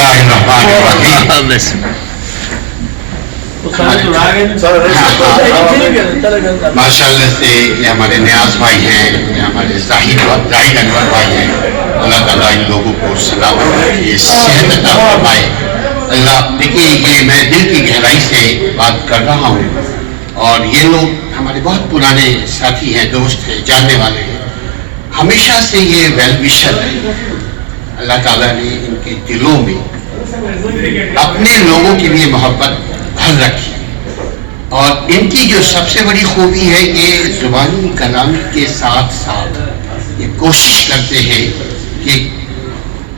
बिस्मिल्लाहिर्रहमानिर्रहीम। माशाअल्लाह से ये हमारे नियाज भाई हैं, ये हमारे जाहिद अनवर भाई हैं। अल्लाह ताला इन लोगों को सलामत रखे, सेहत अता फरमाए। अल्लाह, देखिए ये मैं दिल की गहराई से बात कर रहा हूँ और ये लोग हमारे बहुत पुराने साथी हैं, दोस्त हैं, जानने वाले हैं। हमेशा से ये वेल विशर है। अल्लाह ताला ने इनके दिलों में अपने लोगों के लिए मोहब्बत भर रखी और इनकी जो सबसे बड़ी खूबी है कि जुबानी कलामी के साथ साथ ये कोशिश करते हैं कि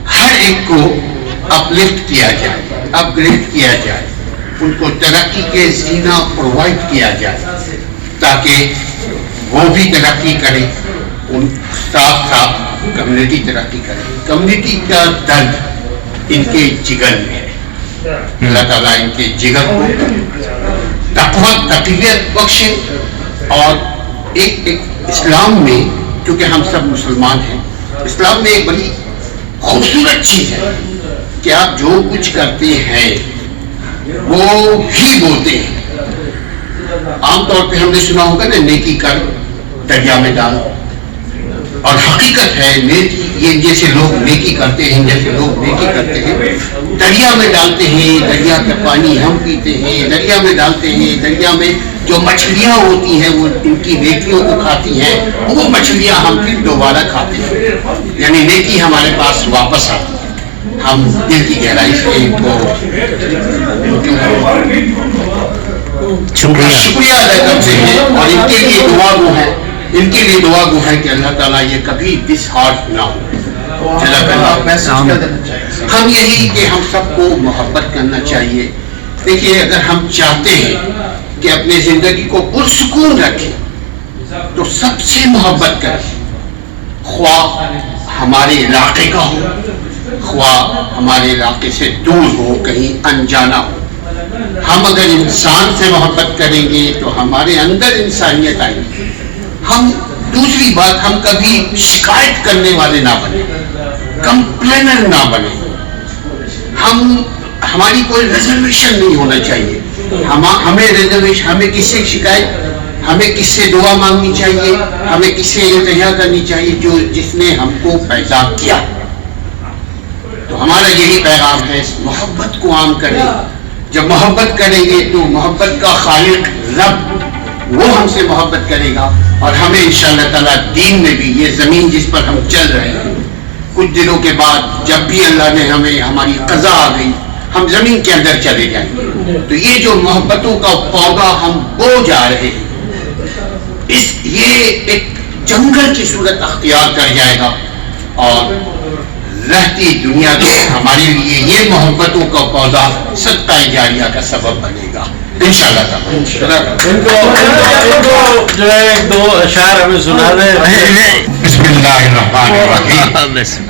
हर एक को अपलिफ्ट किया जाए, अपग्रेड किया जाए, उनको तरक्की के जीना प्रोवाइड किया जाए ताकि वो भी तरक्की करें, उन साथ साथ कम्युनिटी तरक्की करे। कम्युनिटी का दर्द इनके जिगर में है। अल्लाह ताला इनके जिगर को तक़वा तक़वियत बख्शे और एक इस्लाम में, क्योंकि हम सब मुसलमान हैं, इस्लाम में एक बड़ी खूबसूरत चीज़ है कि आप जो कुछ करते हैं वो ही बोलते हैं। आमतौर पे हमने सुना होगा ना, नेकी कर दरिया में डाल, और हकीकत है ये जैसे लोग नेकी करते हैं, जैसे लोग नेकी करते हैं दरिया में डालते हैं, दरिया का पानी हम पीते हैं, दरिया में डालते हैं, दरिया में जो मछलियाँ होती हैं वो इनकी नेकियों को खाती हैं, वो मछलियाँ हम फिर दोबारा खाते हैं, यानी नेकी हमारे पास वापस आती है। हम दिल की गहराई से इनको शुक्रिया अदा करते हैं और इनके लिए दुआ गो है, इनके लिए दुआ गो है कि अल्लाह ताला ये कभी डिसहार्ट ना हो। हम यही कि हम सबको मोहब्बत करना चाहिए। देखिए, अगर हम चाहते हैं कि अपनी जिंदगी को पुरसुकून रखें तो सबसे मोहब्बत करें, ख्वाह हमारे इलाके का हो, ख्वाह हमारे इलाके से दूर हो, कहीं अनजाना हो। हम अगर इंसान से मोहब्बत करेंगे तो हमारे अंदर इंसानियत आएगी। हम दूसरी बात, हम कभी शिकायत करने वाले ना बने, कंप्लेनर ना बने। हमारी कोई रिजर्वेशन नहीं होना चाहिए। हमें रिजर्वेशन, हमें किससे शिकायत, हमें किससे दुआ मांगनी चाहिए, हमें किससे इल्तिजा करनी चाहिए, जो जिसने हमको पैदा किया। तो हमारा यही पैगाम है, इस मोहब्बत को आम करें। जब मोहब्बत करेंगे तो मोहब्बत का खालिक रब वो हमसे मोहब्बत करेगा और हमें इंशाअल्लाह ताला दीन में भी, ये जमीन जिस पर हम चल रहे हैं, कुछ दिनों के बाद जब भी अल्लाह ने हमें, हमारी कज़ा आ गई, हम जमीन के अंदर चले जाएंगे। तो ये जो मोहब्बतों का पौधा हम बो जा रहे हैं, ये एक जंगल की सूरत अख्तियार कर जाएगा और रहती दुनिया के हमारे लिए ये मोहब्बतों का पौधा सदका जारिया का सबब बनेगा इंशाअल्लाह। इनको जो है एक दो अशार हमें सुना दे। बिस्मिल्लाहिर्रहमानिर्रहीम।